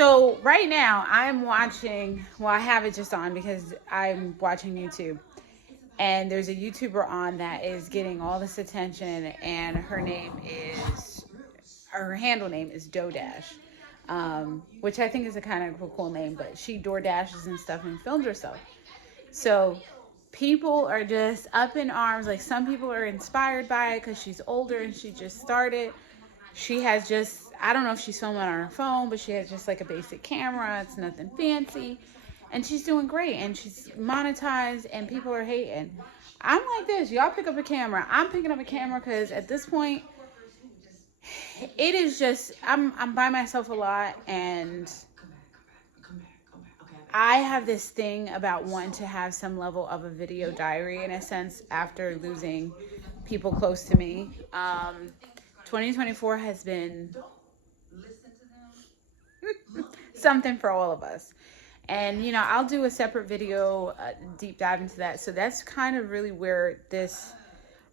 So right now I'm watching, well, I have it just on because I'm watching YouTube. And there's a YouTuber on that is getting all this attention, and her handle name is DoDash, which I think is a kind of a cool name, but she door dashes and stuff and films herself. So people are just up in arms. Like, some people are inspired by it because she's older and she just started. She has just, I don't know if she's filming on her phone, but she has just like a basic camera. It's nothing fancy. And she's doing great. And she's monetized and people are hating. I'm like this. Y'all pick up a camera. I'm picking up a camera because at this point, it is just, I'm by myself a lot. And I have this thing about wanting to have some level of a video diary, in a sense, after losing people close to me. 2024 has been something for all of us. And, you know, I'll do a separate video, deep dive into that. So that's kind of really where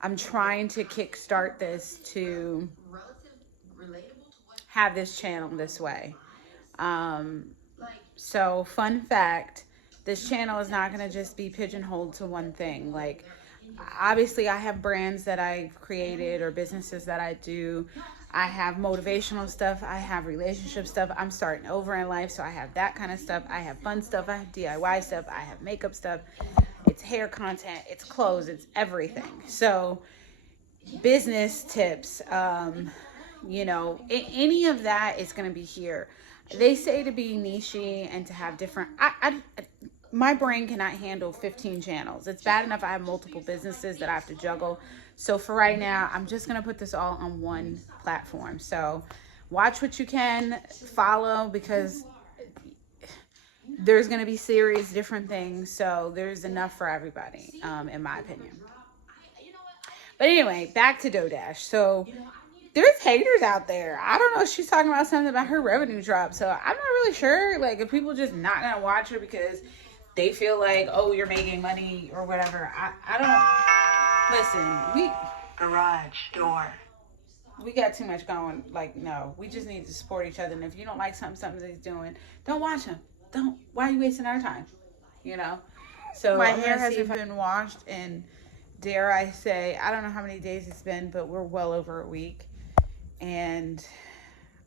I'm trying to kickstart this, to have this channel this way. So fun fact, this channel is not going to just be pigeonholed to one thing. Like, obviously I have brands that I've created or businesses that I do. I have motivational stuff. I have relationship stuff. I'm starting over in life, so I have that kind of stuff. I have fun stuff. I have DIY stuff. I have makeup stuff. It's hair content. It's clothes. It's everything. So business tips, you know, any of that is going to be here. They say to be niche-y and to have different, my brain cannot handle 15 channels. It's bad enough I have multiple businesses that I have to juggle. So for right now, I'm just going to put this all on one platform. So watch what you can, follow, because there's going to be series, different things. So there's enough for everybody, in my opinion. But anyway, back to DoDash. So there's haters out there. I don't know. She's talking about something about her revenue drop. So I'm not really sure. Like, if people just not going to watch her because they feel like, oh, you're making money or whatever. I don't. Listen, garage door. We got too much going. Like, no, we just need to support each other. And if you don't like something that he's doing, don't watch him. Don't. Why are you wasting our time? You know? So my hair hasn't been washed in, dare I say, I don't know how many days it's been, but we're well over a week. And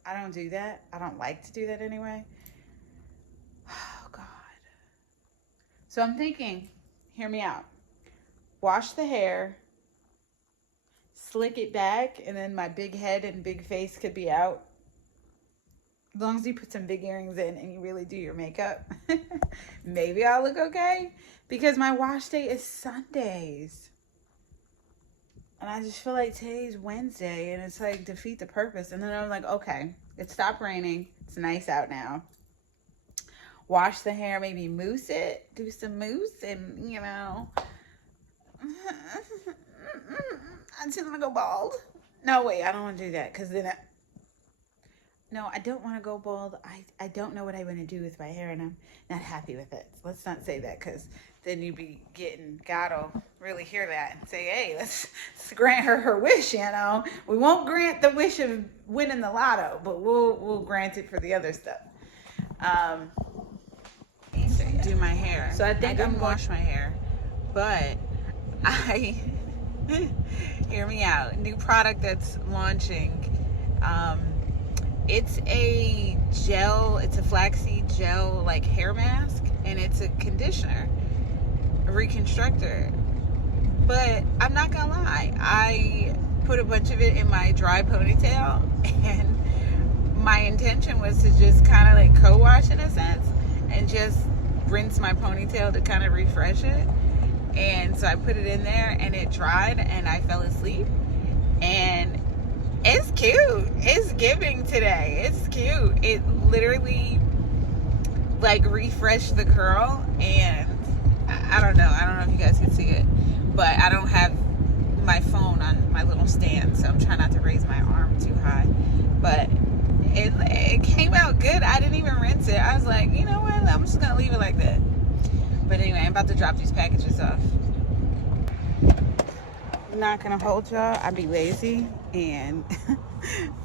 I don't do that. I don't like to do that anyway. Oh, God. So I'm thinking, hear me out. Wash the hair, slick it back, and then my big head and big face could be out. As long as you put some big earrings in and you really do your makeup, maybe I'll look okay. Because my wash day is Sundays. And I just feel like today's Wednesday, and it's like defeat the purpose. And then I'm like, okay, it stopped raining. It's nice out now. Wash the hair, maybe mousse it, do some mousse, and, you know, I'm just gonna go bald. No, wait, I don't want to do that, because then no, I don't want to go bald. I don't know what I want to do with my hair, and I'm not happy with it. So let's not say that, because then you'd be getting, God will really hear that and say, hey, let's grant her wish, you know. We won't grant the wish of winning the lotto, but we'll grant it for the other stuff. Do my hair. So I think I'm wash my hair, but hear me out. New product that's launching. It's a gel, it's a flaxseed gel like hair mask, and it's a conditioner, a reconstructor. But I'm not gonna lie, I put a bunch of it in my dry ponytail, and my intention was to just kind of like co-wash in a sense and just rinse my ponytail to kind of refresh it. And so I put it in there and it dried and I fell asleep, and it's cute. It's giving today. It's cute. It literally like refreshed the curl, and I don't know if you guys can see it, but I don't have my phone on my little stand, so I'm trying not to raise my arm too high. But it came out good. I didn't even rinse it. I was like, you know what, I'm just gonna leave it like that. But anyway, I'm about to drop these packages off. I'm not gonna hold y'all. I'd be lazy, and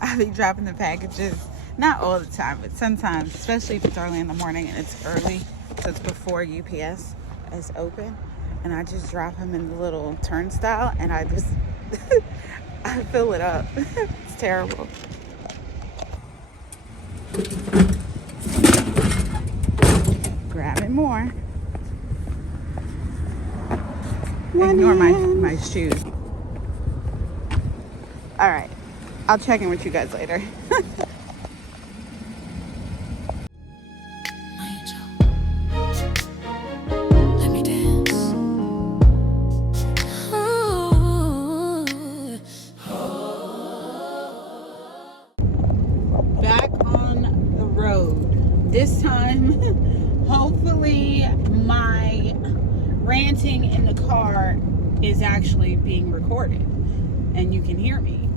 I'll be dropping the packages Not all the time, but sometimes, especially if it's early in the morning and it's early, so it's before UPS is open, and I just drop him in the little turnstile, and I just I fill it up. It's terrible. Grabbing more. Ignore my shoes. All right, I'll check in with you guys later. Back on the road. This time, hopefully my ranting in the car is actually being recorded and you can hear me.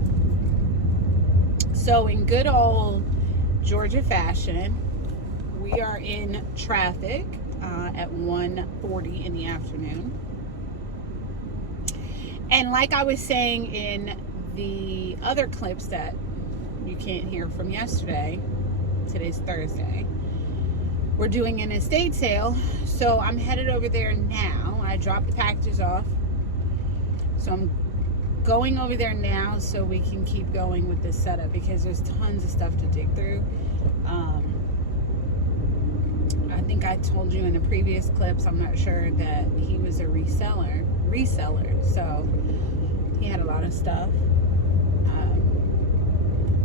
So in good old Georgia fashion, we are in traffic at 1:40 in the afternoon. And like I was saying in the other clips that you can't hear from yesterday, today's Thursday, we're doing an estate sale. So I'm headed over there now. I dropped the packages off. So I'm going over there now so we can keep going with this setup because there's tons of stuff to dig through. I think I told you in the previous clips, I'm not sure, that he was a reseller. So he had a lot of stuff.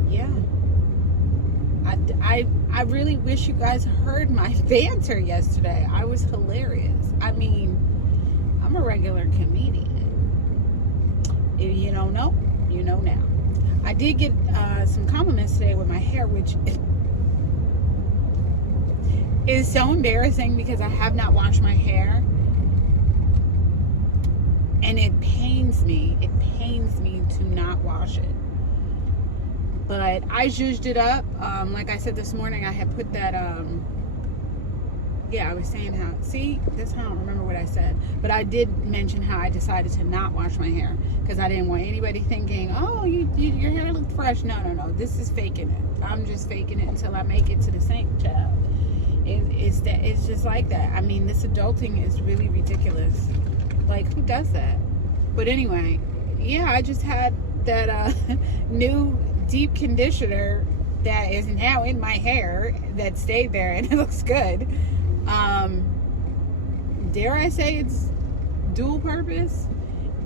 Yeah. I really wish you guys heard my banter yesterday. I was hilarious. I mean, I'm a regular comedian. If you don't know, you know now. I did get some compliments today with my hair, which is so embarrassing because I have not washed my hair. And it pains me. It pains me to not wash it. But I zhuzhed it up. Like I said this morning, I had put that, I was saying how, see, this I don't remember what I said. But I did mention how I decided to not wash my hair because I didn't want anybody thinking, oh, your hair looked fresh. No. This is faking it. I'm just faking it until I make it to the sink, child. It's just like that. I mean, this adulting is really ridiculous. Like, who does that? But anyway, yeah, I just had that new deep conditioner that is now in my hair that stayed there, and it looks good. Dare I say it's dual purpose?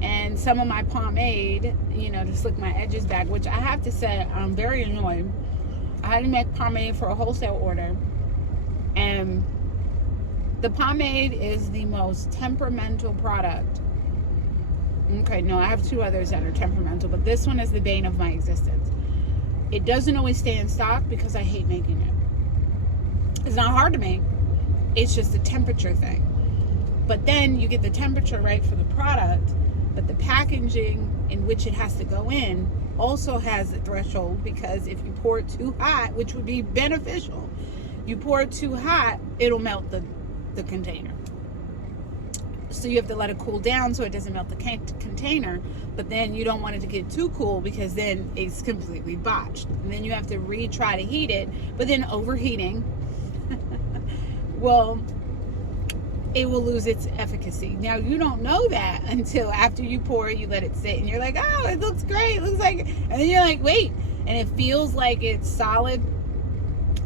And some of my pomade, to slick my edges back, which I have to say I'm very annoyed. I had to make pomade for a wholesale order, and the pomade is the most temperamental product. Okay, no, I have two others that are temperamental, but this one is the bane of my existence. It doesn't always stay in stock because I hate making it. It's not hard to make. It's just a temperature thing. But then you get the temperature right for the product, but the packaging in which it has to go in also has a threshold, because if you pour it too hot, which would be beneficial, you pour it too hot, it'll melt the container. So you have to let it cool down so it doesn't melt the container, but then you don't want it to get too cool because then it's completely botched. And then you have to retry to heat it, but then overheating, well, it will lose its efficacy. Now, you don't know that until after you pour it, you let it sit, and you're like, oh, it looks great. It looks like, and then you're like, wait, and it feels like it's solid,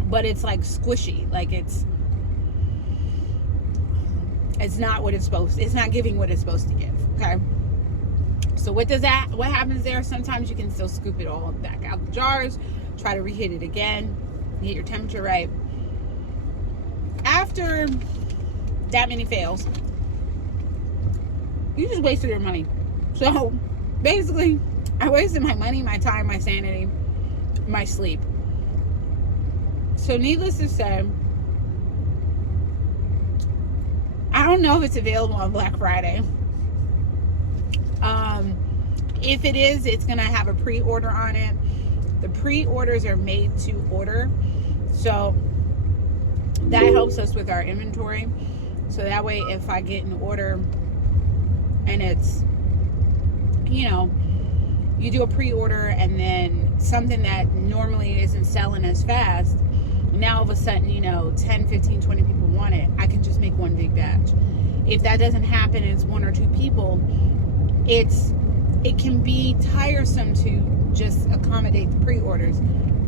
but it's like squishy, like it's not what it's supposed to. It's not giving what it's supposed to give. Okay. So what happens there? Sometimes you can still scoop it all back out the jars, try to reheat it again, get your temperature right. After that many fails, you just wasted your money. So basically, I wasted my money, my time, my sanity, my sleep. So needless to say, I don't know if it's available on Black Friday. If it is, it's going to have a pre-order on it. The pre-orders are made to order. So that helps us with our inventory. So that way, if I get an order and it's, you do a pre-order and then something that normally isn't selling as fast, now all of a sudden, 10, 15, 20 people want it. I can just make one big batch. If that doesn't happen, it's 1 or 2 people, it can be tiresome to just accommodate the pre-orders.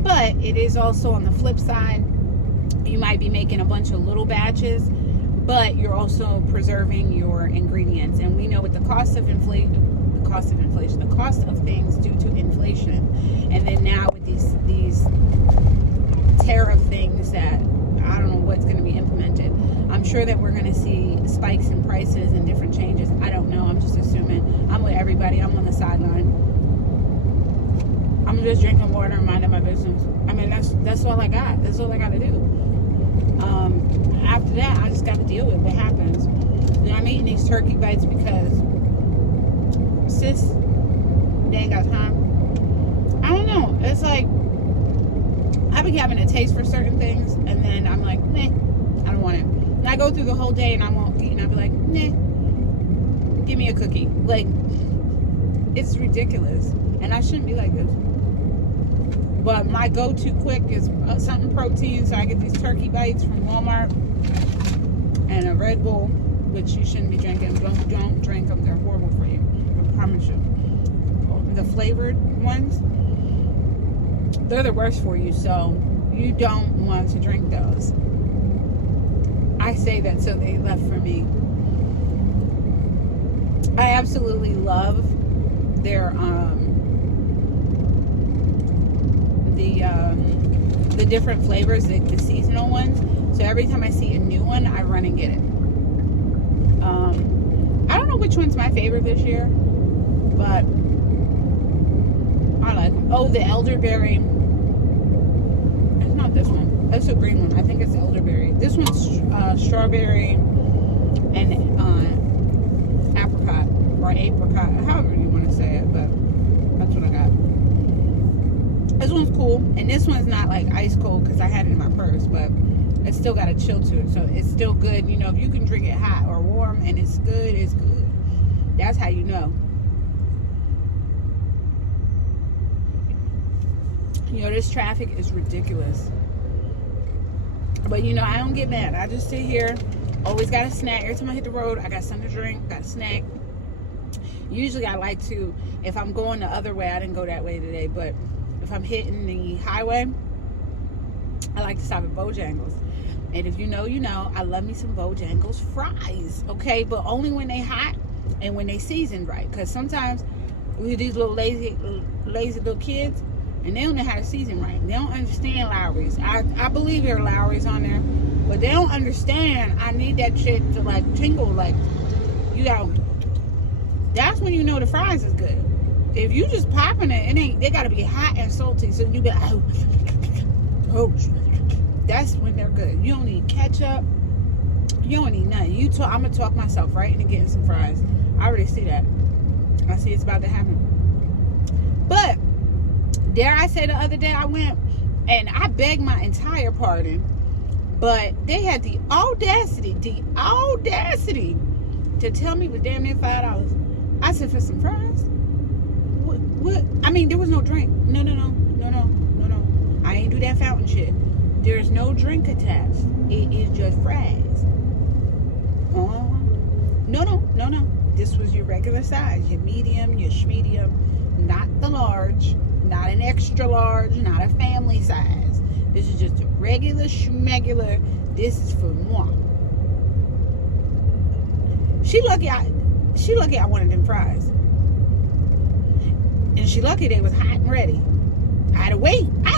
But it is also on the flip side, you might be making a bunch of little batches, but you're also preserving your ingredients. And we know with the cost of things due to inflation, and then now with these tariff things that I don't know what's going to be implemented. I'm sure that we're going to see spikes in prices and different changes. I don't know. I'm just assuming. I'm with everybody. I'm on the sideline. I'm just drinking water and minding my business. I mean, that's all I got. That's all I got to do. After that, I just got to deal with what happens. I'm eating these turkey bites because sis, they ain't got time. I don't know. It's like I be having a taste for certain things, and then I'm like, nah, I don't want it. And I go through the whole day and I won't eat, and I'll be like, nah, give me a cookie. Like, it's ridiculous, and I shouldn't be like this. But my go-to quick is something protein, so I get these turkey bites from Walmart and a Red Bull, which you shouldn't be drinking. Don't drink them. They're horrible for you. I promise you. The flavored ones, they're the worst for you, so you don't want to drink those. I say that so they left for me. I absolutely love their the different flavors, the seasonal ones. So every time I see a new one, I run and get it. I don't know which one's my favorite this year, but I like them. Oh, the elderberry. It's not this one. That's a green one. I think it's elderberry. This one's strawberry and apricot or apricot, however you want to say it, but that's what I got. This one's cool, and this one's not like ice cold because I had it in my purse, but it's still got a chill to it, so it's still good. If you can drink it hot or warm and it's good, it's good. That's how you know. This traffic is ridiculous. But I don't get mad. I just sit here, always got a snack. Every time I hit the road, I got something to drink, got a snack. Usually I like to, if I'm going the other way, I didn't go that way today, but if I'm hitting the highway, I like to stop at Bojangles. And if you know, I love me some Bojangles fries, okay? But only when they hot and when they seasoned right. Because sometimes we have these little lazy little kids, and they don't know how to season right. They don't understand Lowry's. I believe there are Lowry's on there, but they don't understand. I need that shit to like tingle, like you got. That's when you know the fries is good. If you just popping it ain't. They gotta be hot and salty. So you be like, oh, that's when they're good. You don't need ketchup. You don't need nothing. I'm gonna talk myself right into getting some fries. I already see that. I see it's about to happen. But dare I say, the other day I went and I begged my entire pardon, but they had the audacity to tell me it was damn near $5. I said, for some fries? What? I mean, there was no drink. No. I ain't do that fountain shit. There's no drink attached. It is just fries. No. This was your regular size, your medium, your schmedium, not the large, not an extra large, not a family size. This is just a regular schmegular. This is for moi. She lucky I wanted them fries. And she lucky they was hot and ready. I had to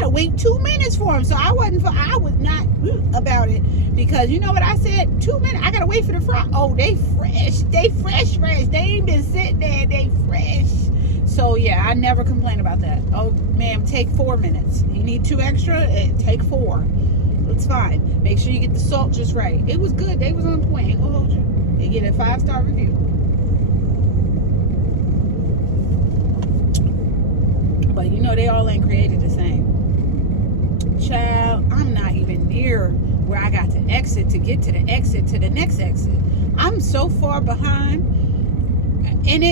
wait 2 minutes for them. So I was not about it. Because you know what I said? 2 minutes. I gotta wait for the fry. Oh, they fresh. They fresh. They ain't been sitting there. They fresh. So yeah, I never complain about that. Oh, ma'am, take 4 minutes. You need 2 extra? Take 4. It's fine. Make sure you get the salt just right. It was good. They was on point. Ain't gonna hold you. They get a 5-star review. But they all ain't created the same. Child, I'm not even near where I got to exit to get to the exit to the next exit. I'm so far behind. And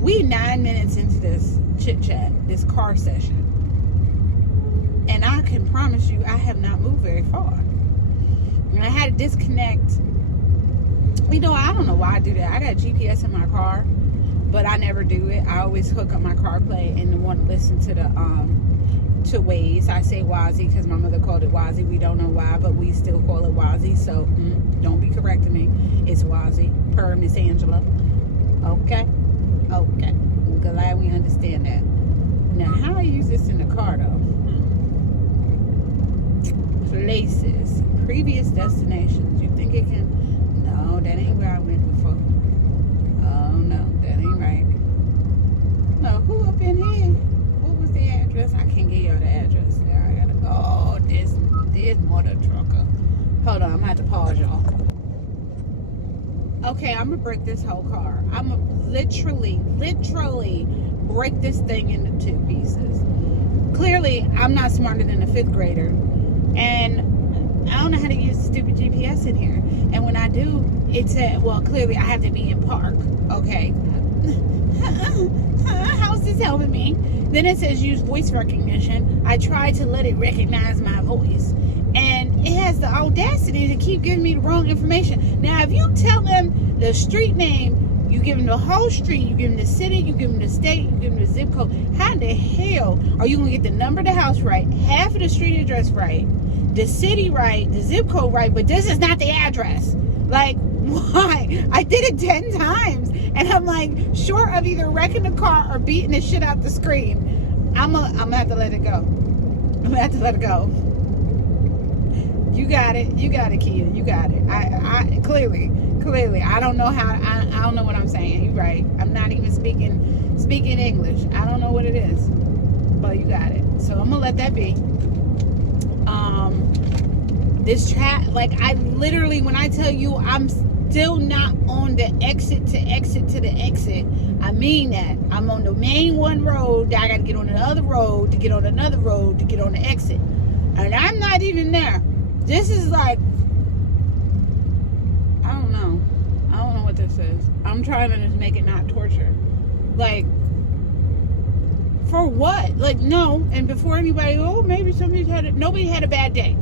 We 9 minutes into this chit chat, this car session, and I can promise you I have not moved very far. And I had to disconnect. You know, I don't know why I do that. I got GPS in my car, but I never do it. I always hook up my CarPlay and want to listen to the to Waze. I say Wazzy because my mother called it Wazzy. We don't know why, but we still call it Wazzy. So don't be correcting me. It's Wazzy per Miss Angela. Okay. I'm glad we understand that. Now, how I use this in the car though? Places, previous destinations. You think it can? No, that ain't where I went before. Oh no, that ain't right. No, who up in here? What was the address? I can't give y'all the address. There, I gotta go. Oh, this motor trucker. Hold on, I'm gonna have to pause y'all. Okay, I'm gonna break this whole car. I'm gonna literally break this thing into 2 pieces. Clearly, I'm not smarter than a 5th grader, and I don't know how to use the stupid GPS in here. And when I do, it said, well, clearly I have to be in park. Okay. How's this helping me? Then it says use voice recognition. I try to let it recognize my voice, and it has the audacity to keep giving me the wrong information. Now, if you tell them the street name, you give them the whole street, you give them the city, you give them the state, you give them the zip code, how the hell are you going to get the number of the house right, half of the street address right, the city right, the zip code right, but this is not the address? Like, why? I did it 10 times, and I'm like, short of either wrecking the car or beating the shit out the screen, I'm gonna have to let it go. You got it, Kia. You got it. I clearly. I don't know how. I don't know what I'm saying. You're right. I'm not even speaking English. I don't know what it is, but you got it. So I'm gonna let that be. This chat, like, I literally, when I tell you I'm still not on the exit to the exit, I mean that. I'm on the main one road. I gotta get on the other road to get on another road to get on the exit, and I'm not even there. This is like, I don't know what this is. I'm trying to just make it not torture. Like, for what? Like, no. And before anybody, maybe nobody had a bad day.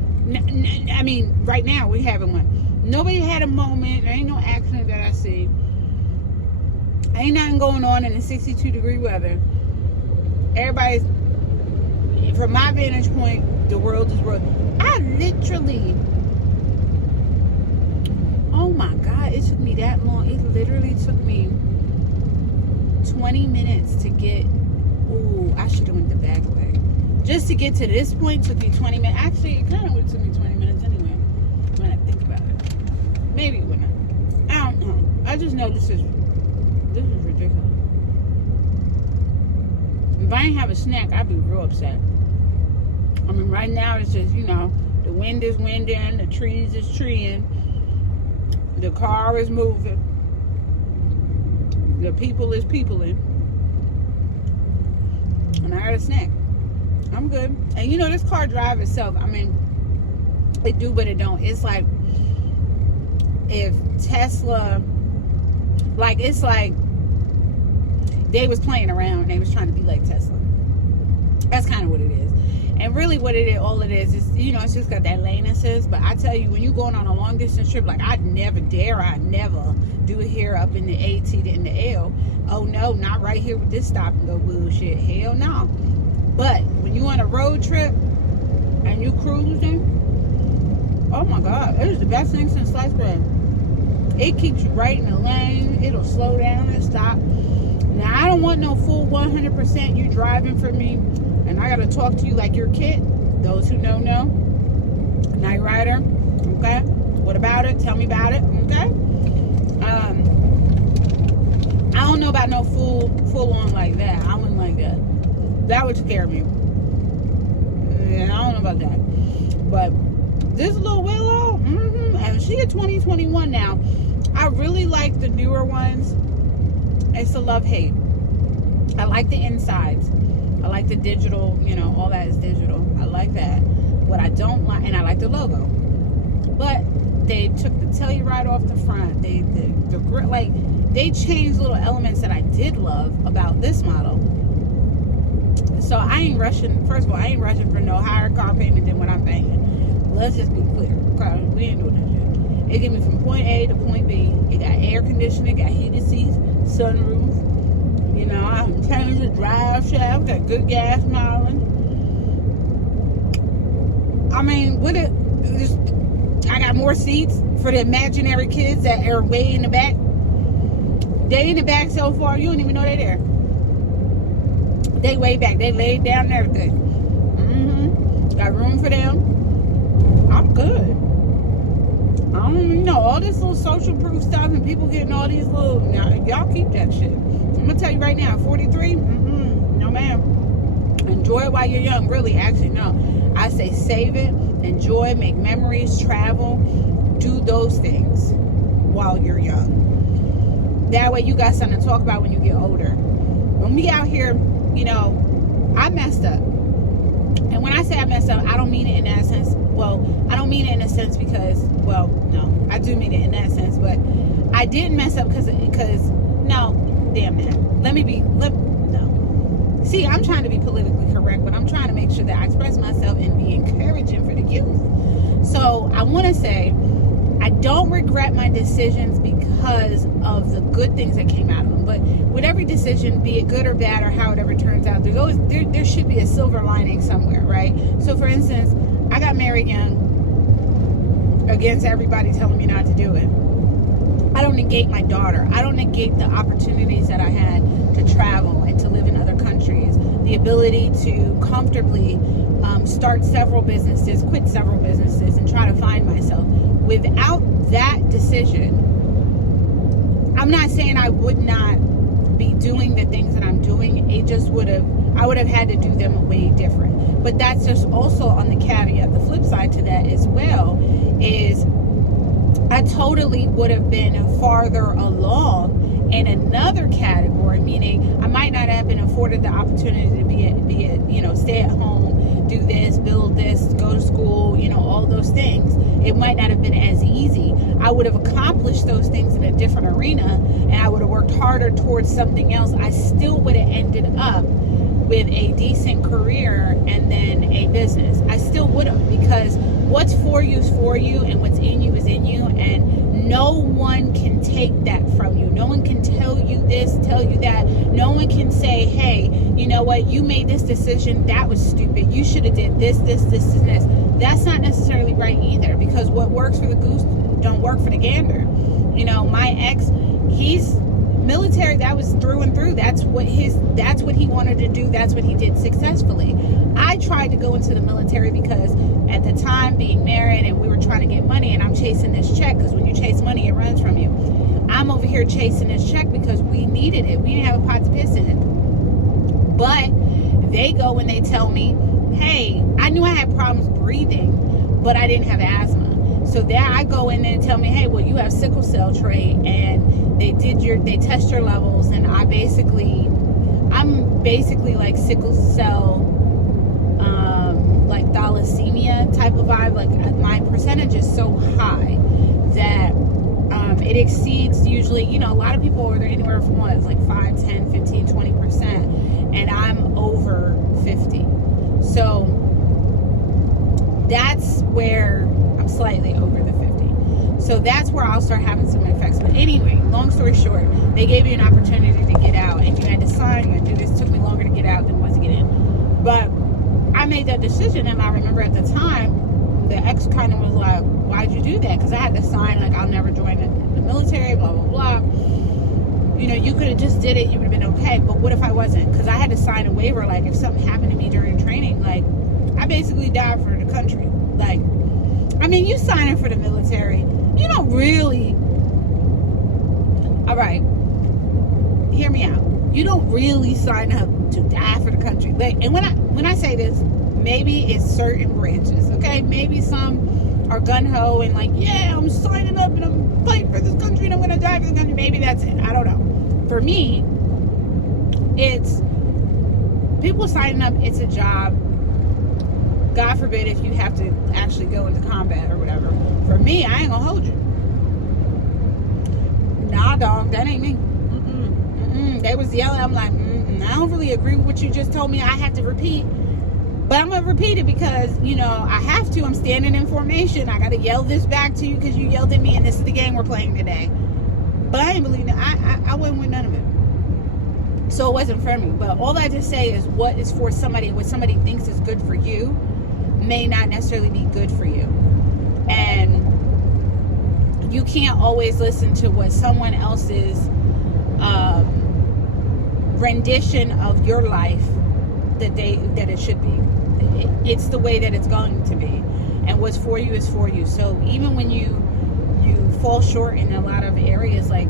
I mean, right now we're having one. Nobody had a moment. There ain't no accident that I see. Ain't nothing going on in the 62-degree weather. Everybody's, from my vantage point, the world is rolling. I literally, oh my God, it took me that long. It literally took me 20 minutes to get, I should have went the back way. Just to get to this point took me 20 minutes. Actually, it kind of would have took me 20 minutes anyway, when I think about it. Maybe it wouldn't. I don't know. I just know this is ridiculous. If I ain't have a snack, I'd be real upset. I mean, right now it's just, the wind is winding, the trees is treeing, the car is moving, the people is peopling, and I got a snack. I'm good. And this car drive itself, I mean, it do but it don't. It's like if Tesla, like, it's like they was playing around and they was trying to be like Tesla. That's kind of what it is. And really what all it is, it's just got that lane assist. But I tell you, when you're going on a long distance trip, like, I'd never do it here up in the A, T, in the L. Oh no, not right here with this stop and go bullshit. Hell no. But when you on a road trip and you cruising, oh my God, it is the best thing since sliced bread. It keeps you right in the lane. It'll slow down and stop. Now, I don't want no full 100% you driving for me, and I got to talk to you like you're a kid. Those who know. Night Rider, okay? What about it? Tell me about it, okay? I don't know about no full on like that. I wouldn't like that. That would scare me. And I don't know about that. But this little Willow, and she at 2021 now. I really like the newer ones. It's a love-hate. I like the insides. I like the digital, all that is digital. I like that. What I don't like, and I like the logo. But they took the Telluride off the front. The grip, like, they changed little elements that I did love about this model. So I ain't rushing. First of all, I ain't rushing for no higher car payment than what I'm paying. Let's just be clear. We ain't doing that shit. It get me from point A to point B. It got air conditioning, got heated seats, sunroof. You know, I can change the drive shaft, got good gas mileage. I mean, with it, I got more seats for the imaginary kids that are way in the back. They in the back so far, you don't even know they're there. They way back. They laid down and everything. Got room for them. I'm good. I don't know, all this little social proof stuff and people getting all these little, now, y'all keep that shit. I'm gonna tell you right now, 43, no ma'am. Enjoy it while you're young. Really, actually, no. I say save it, enjoy, make memories, travel, do those things while you're young. That way you got something to talk about when you get older. When we out here, you know, I messed up. And when I say I messed up, I don't mean it in that sense. Well, I don't mean it in a sense because, well, no, I do mean it in that sense, but I didn't mess up because no, damn that. No. See, I'm trying to be politically correct, but I'm trying to make sure that I express myself and be encouraging for the youth. So I want to say, I don't regret my decisions because of the good things that came out of them. But with every decision, be it good or bad or how it ever turns out, there's always there should be a silver lining somewhere, right? So for instance, I got married young against everybody telling me not to do it. I don't negate my daughter. I don't negate the opportunities that I had to travel and to live in other countries. The ability to comfortably start several businesses, quit several businesses, and try to find myself. Without that decision, I'm not saying I would not be doing the things that I'm doing. It just I would have had to do them way different. But that's just also on the caveat. The flip side to that as well is I totally would have been farther along in another category, meaning I might not have been afforded the opportunity to be a stay at home, do this, build this, go to school, all those things. It might not have been as easy. I would have accomplished those things in a different arena, and I would have worked harder towards something else. I still would have ended up with a decent career and then a business. I still would have, because what's for you is for you, and what's in you is in you, and no one can take that from you. No one can tell you this, tell you that. No one can say, hey, you know what, you made this decision, that was stupid, you should have did this, and this. That's not necessarily right either, because what works for the goose don't work for the gander. My ex, he's military, that was through and through. That's what he wanted to do. That's what he did successfully. I tried to go into the military because at the time, being married, and we were trying to get money, and I'm chasing this check, because when you chase money, it runs from you. I'm over here chasing this check because we needed it. We didn't have a pot to piss in. But they go and they tell me, hey, I knew I had problems breathing, but I didn't have asthma. So there I go in there and tell me, hey, well, you have sickle cell trait, and they test your levels, and I'm basically like sickle cell, like thalassemia type of vibe. Like my percentage is so high that it exceeds usually, a lot of people are there anywhere from what, it's like 5, 10, 15, 20%, and I'm over 50. So that's where I'm slightly over the 50. So that's where I'll start having some effects. But anyway, long story short, they gave you an opportunity to get out, and you had to sign and do this. It took me longer to get out than it was to get in. But I made that decision, and I remember at the time, the ex kind of was like, why'd you do that? Because I had to sign, like, I'll never join the military, blah, blah, blah. You could have just did it, you would have been okay. But what if I wasn't? Because I had to sign a waiver, like, if something happened to me during training, like, I basically died for the country. Like, I mean, you signing for the military, you don't really, all right, hear me out. You don't really sign up to die for the country. Like, and when I say this, maybe it's certain branches, okay? Maybe some are gung-ho and like, yeah, I'm signing up and I'm fighting for this country and I'm going to die for the country. Maybe that's it. I don't know. For me, it's people signing up. It's a job. God forbid if you have to actually go into combat or whatever. For me, I ain't going to hold you. nah, dog, that ain't me. They was yelling. I'm like, I don't really agree with what you just told me. I have to repeat. But I'm going to repeat it because, you know, I have to. I'm standing in formation. I got to yell this back to you because you yelled at me and this is the game we're playing today. But I ain't believing it. I wasn't with none of it. So it wasn't for me. But all that to say is what is for somebody, what somebody thinks is good for you may not necessarily be good for you. And you can't always listen to what someone else's rendition of your life that it should be. It's the way that it's going to be, and what's for you is for you. So even when you fall short in a lot of areas, like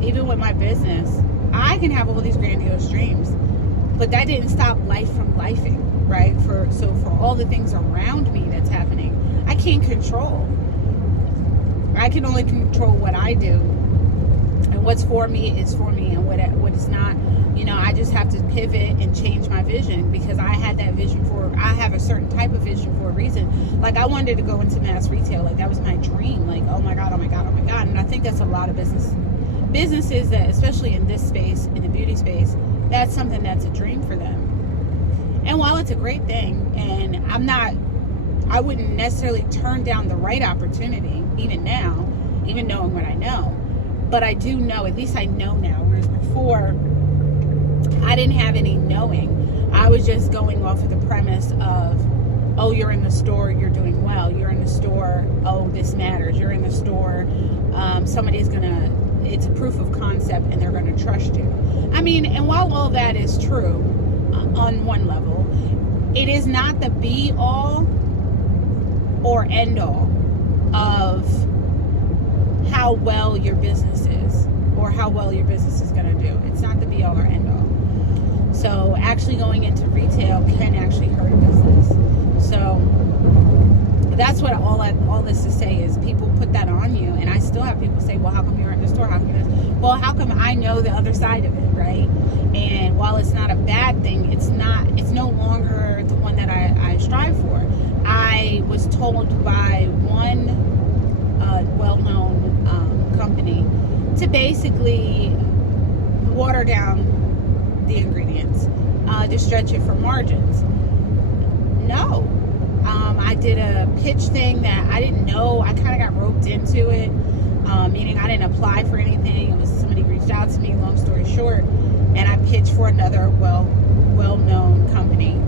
even with my business, I can have all these grandiose dreams, but that didn't stop life from lifing, right? For all the things around me that's happening, I can't control. I can only control what I do, and what's for me is for me, and what is not, you know, I just have to pivot and change my vision because I had that vision I have a certain type of vision for a reason. Like I wanted to go into mass retail, like that was my dream. Like oh my god, and I think that's a lot of businesses that, especially in this space, in the beauty space, that's something that's a dream for them. And while it's a great thing, and I wouldn't necessarily turn down the right opportunity, even now, even knowing what I know. But I do know, at least I know now, whereas before, I didn't have any knowing. I was just going off of the premise of, oh, you're in the store, you're doing well. You're in the store, oh, this matters. You're in the store, it's a proof of concept and they're going to trust you. I mean, and while all that is true on one level, it is not the be all or end all of how well your business is or how well your business is going to do. It's not the be all or end all. So actually going into retail can actually hurt a business. So that's what all this to say is people put that on you, and I still have people say, well, how come you're in the store? How come well, how come I know the other side of it, right? And while it's not a bad thing, it's no longer the one that I strive for. I was told by one well-known company to basically water down the ingredients to stretch it for margins. No. I did a pitch thing that I didn't know. I kind of got roped into it, meaning I didn't apply for anything. It was somebody reached out to me, long story short, and I pitched for another well-known company.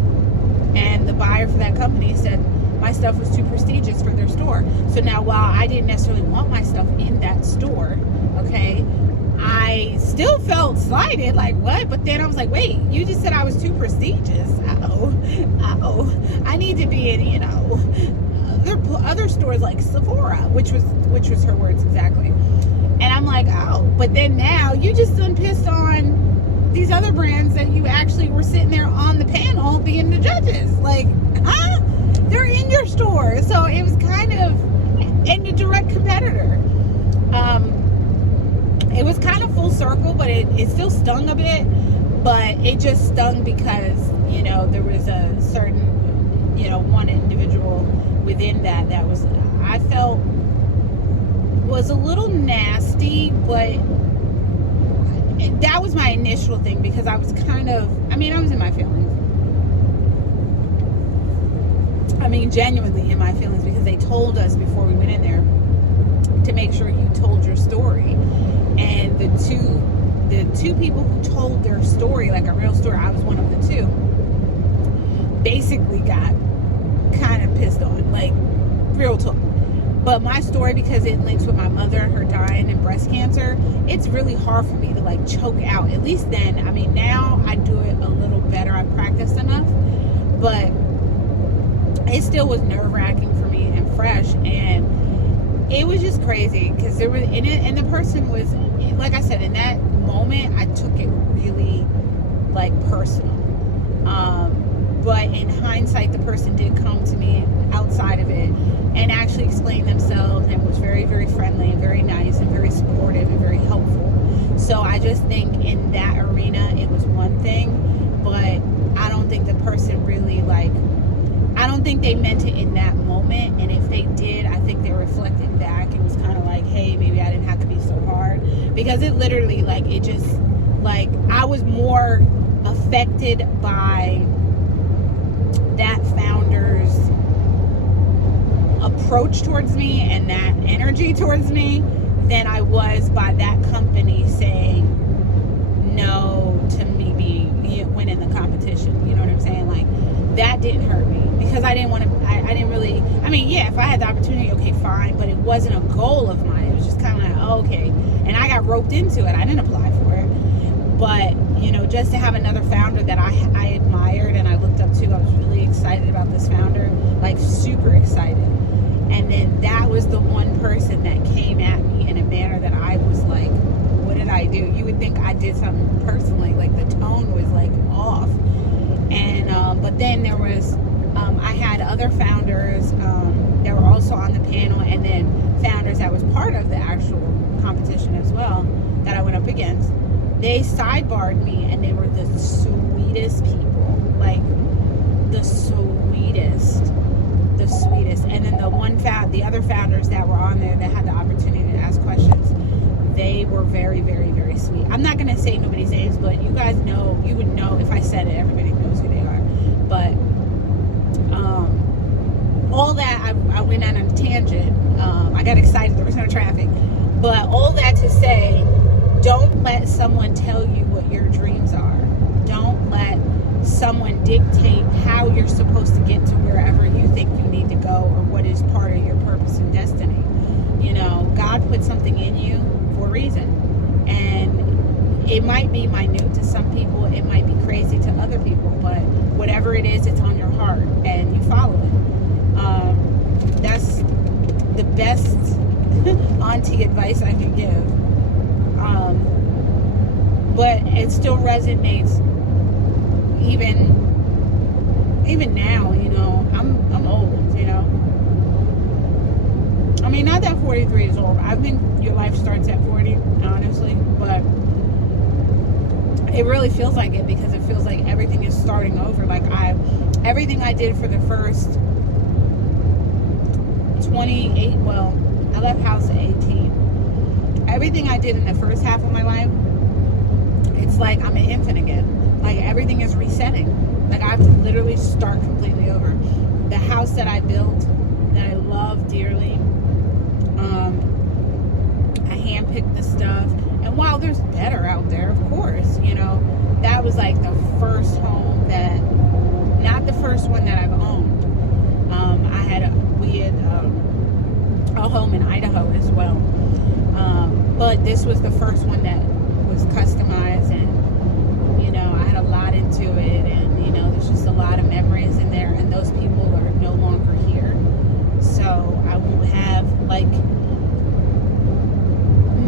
And the buyer for that company said my stuff was too prestigious for their store. So now, while I didn't necessarily want my stuff in that store, okay, I still felt slighted, like what? But then I was like, wait, you just said I was too prestigious. I need to be in, you know, other stores like Sephora, which was her words exactly. And I'm like, oh, but then now you just done pissed on these other brands that you actually were sitting there on the panel being the judges. Like, huh? They're in your store. So it was kind of in a direct competitor. It was kind of full circle, but it still stung a bit. But it just stung because, you know, there was a certain, you know, one individual within that was, I felt, was a little nasty, but that was my initial thing because I was kind of, I was in my feelings. Genuinely in my feelings because they told us before we went in there to make sure you told your story. And the two people who told their story, like a real story, I was one of the two, basically got kind of pissed on, like real talk. But my story, because it links with my mother and her dying and breast cancer, it's really hard for me to like choke out. At least then, now I do it a little better. I practiced enough, but it still was nerve-wracking for me and fresh, and it was just crazy because there was, and the person was, like I said, in that moment, I took it really like personal. But in hindsight, the person did come to me outside of it and actually explain themselves and was very, very friendly and very nice and very supportive and very helpful. So I just think in that arena, it was one thing, but I don't think the person really I don't think they meant it in that moment. And if they did, I think they reflected back and was kind of like, hey, maybe I didn't have to be so hard. because it literally, like, it just, like, I was more affected by that founder's approach towards me and that energy towards me than I was by that company saying no to me winning the competition. You know what I'm saying? Like, that didn't hurt me because I didn't want to, I didn't really, I mean, yeah, if I had the opportunity, okay, fine, but it wasn't a goal of mine. It was just kind of like, oh, okay. And I got roped into it. I didn't apply for it. But, you know, just to have another founder that I admired and I looked up to, I was really excited about this founder, like super excited. And then that was the one person that came at me in a manner that I was like, what did I do? You would think I did something personally, like the tone was like off. And, but then there was, I had other founders that were also on the panel, and then founders that was part of the actual competition as well that I went up against. They sidebarred me, and they were the sweetest people, like the sweetest. And then the other founders that were on there that had the opportunity to ask questions, they were very, very, very sweet. I'm not going to say nobody's names, but you guys know, you would know if I said it. Everybody knows who they are. But all that, I went on a tangent. I got excited. There was no traffic. But all that to say, don't let someone tell you what your dreams are. Don't let someone dictate how you're supposed to get to wherever you think you need to go or what is part of your purpose and destiny. You know, God put something in you for a reason. And it might be minute to some people, it might be crazy to other people, but whatever it is, it's on your heart and you follow it. That's the best auntie advice I can give. But it still resonates even now, you know. I'm old, you know. I mean, not that 43 is old. I think your life starts at 40, honestly, but it really feels like it because it feels like everything is starting over. Like everything I did for the first 28, well, I left house at 18. Everything I did in the first half of my life, it's like I'm an infant again. Like everything is resetting. Like I have to literally start completely over. The house that I built, that I love dearly, I handpicked the stuff. And while there's better out there, of course, you know, that was like the first home that, not the first one that I've owned. We had a home in Idaho as well. But this was the first one that was customized, and, you know, I had a lot into it, and, you know, there's just a lot of memories in there, and those people are no longer here. So I won't have, like,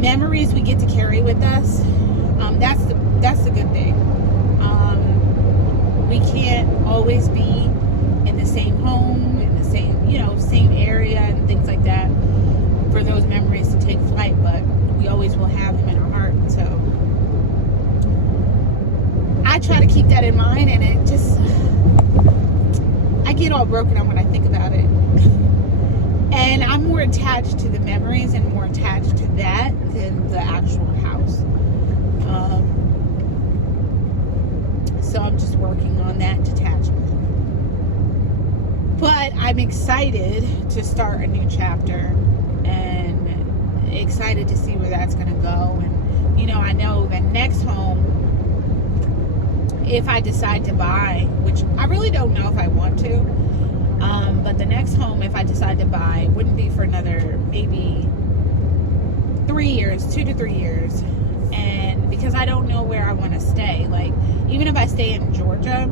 memories we get to carry with us. That's the good thing. We can't always be in the same home, in the same, you know, same area and things like that for those memories to take flight, but we always will have them in our heart. So I try to keep that in mind, and it just, I get all broken up when I think about it. And I'm more attached to the memories and more attached to that than the actual house. So I'm just working on that detachment. But I'm excited to start a new chapter and excited to see where that's going to go. And, you know, I know the next home, if I decide to buy, which I really don't know if I want to, but the next home, if I decide to buy, wouldn't be for another maybe 3 years, 2 to 3 years. And because I don't know where I want to stay. Like, even if I stay in Georgia,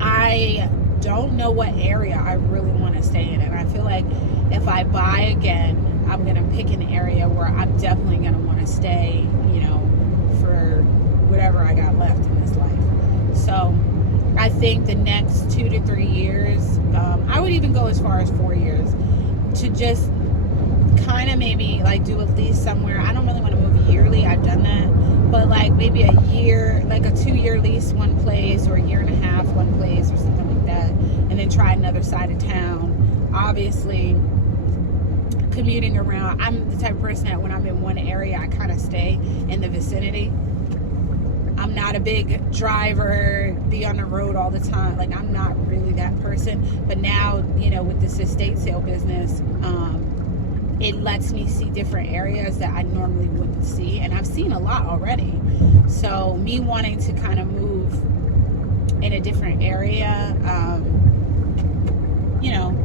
I don't know what area I really want to stay in. And I feel like if I buy again, I'm going to pick an area where I'm definitely going to want to stay, you know, for whatever I got left in this life. So I think the next 2 to 3 years, I would even go as far as 4 years, to just kind of maybe like do a lease somewhere. I don't really want to move yearly. I've done that. But like maybe a year, like a 2-year lease one place, or a year and a half one place, or something like that. And then try another side of town. Obviously, commuting around. I'm the type of person that when I'm in one area, I kind of stay in the vicinity. I'm not a big driver, be on the road all the time. Like, I'm not really that person. But now, you know, with this estate sale business, it lets me see different areas that I normally wouldn't see. And I've seen a lot already. So me wanting to kind of move in a different area, you know,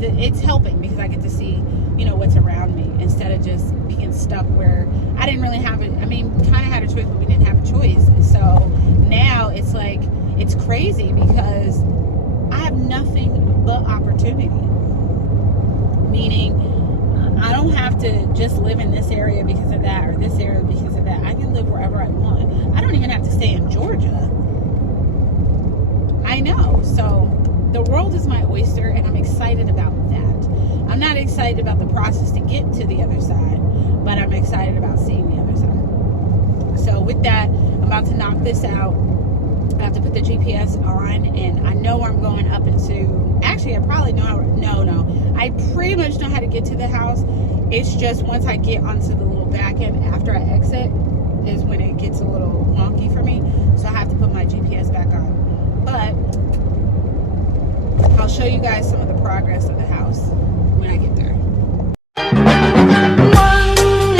it's helping because I get to see, you know, what's around me instead of just being stuck where I didn't really have it. I mean, kind of had a choice, but we didn't have a choice. So now it's like, it's crazy because I have nothing but opportunity. Meaning, I don't have to just live in this area because of that or this area because of that. I can live wherever I want. I don't even have to stay in Georgia. I know. So the world is my oyster, and I'm excited about that. I'm not excited about the process to get to the other side, but I'm excited about seeing the other side. So with that, I'm about to knock this out. I have to put the GPS on, and I know I'm going up into, actually I probably know how, no, I pretty much know how to get to the house. It's just once I get onto the little back end after I exit is when it gets a little wonky for me. So I have to put my GPS back on. But I'll show you guys some of the progress of the house when I get there. One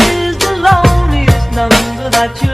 is the loneliest number that you